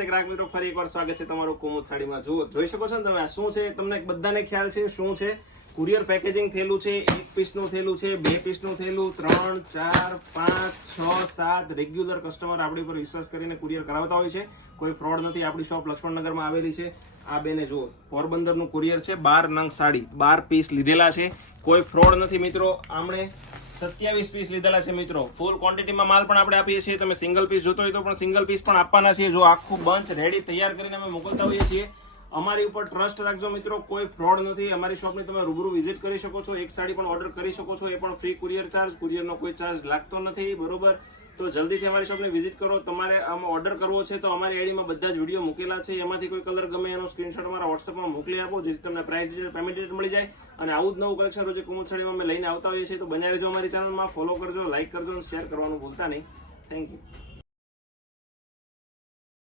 ગ્રાહક મિત્રો ફરી એકવાર સ્વાગત છે તમારું કુમુદ સાડીમાં। જુઓ જોઈ શકો છો ને તમે, આ શું છે તમને બધાને ખ્યાલ છે શું છે? કુરિયર પેકેજિંગ થયેલું છે, 1 પીસનું થયેલું છે, 2 પીસનું થયેલું, 3, 4, 5, 6, 7 રેગ્યુલર કસ્ટમર આપણી પર વિશ્વાસ કરીને કુરિયર કરાવતા હોય છે। કોઈ ફ્રોડ નથી। આપણી શોપ લક્ષ્મણનગરમાં આવેલી છે। આ બેને જુઓ પોરબંદરનું કુરિયર છે, 12 નંગ સાડી 12 પીસ લીધેલા છે, કોઈ ફ્રોડ નથી મિત્રો। આમણે 27 પીસ લીધેલા છે મિત્રો। ફૂલ ક્વોન્ટિટીમાં માલ પણ આપણે આપીએ છીએ। તમે સિંગલ પીસ જોતો હોય તો પણ સિંગલ પીસ પણ આપવાના છીએ। જો આખું બંચ રેડી તૈયાર કરીને અમે મોકલતા હોઈએ છીએ। અમારી ઉપર ટ્રસ્ટ રાખજો મિત્રો, કોઈ ફ્રોડ નથી। અમારી શોપની તમે રૂબરૂ વિઝિટ કરી શકો છો, એક સાડી પણ ઓર્ડર કરી શકો છો, એ પણ ફ્રી કુરિયર ચાર્જ, કુરિયરનો કોઈ ચાર્જ લાગતો નથી, બરોબર? તો જલ્દીથી અમારી શોપને વિઝિટ કરો। તમારે આમાં ઓર્ડર કરવો છે તો અમારી આઈડીમાં બધા જ વિડીયો મૂકેલા છે, એમાંથી કોઈ કલર ગમે એનો સ્ક્રીનશોટ અમારા વોટ્સએપમાં મોકલી આપો, જેથી તમને પ્રાઇસ ડિટેલ, પેમેન્ટ ડિટેલ મળી જાય। અને આવું જ નવું કલેક્શન રોજ કુમુદ સાડીમાં અમે લઈને આવતા હોઈએ છીએ। તો બન્યા રહેજો અમારી ચેનલમાં, ફોલો કરજો, લાઈક કરજો અને શેર કરવાનું ભૂલતા નહીં। Thank you.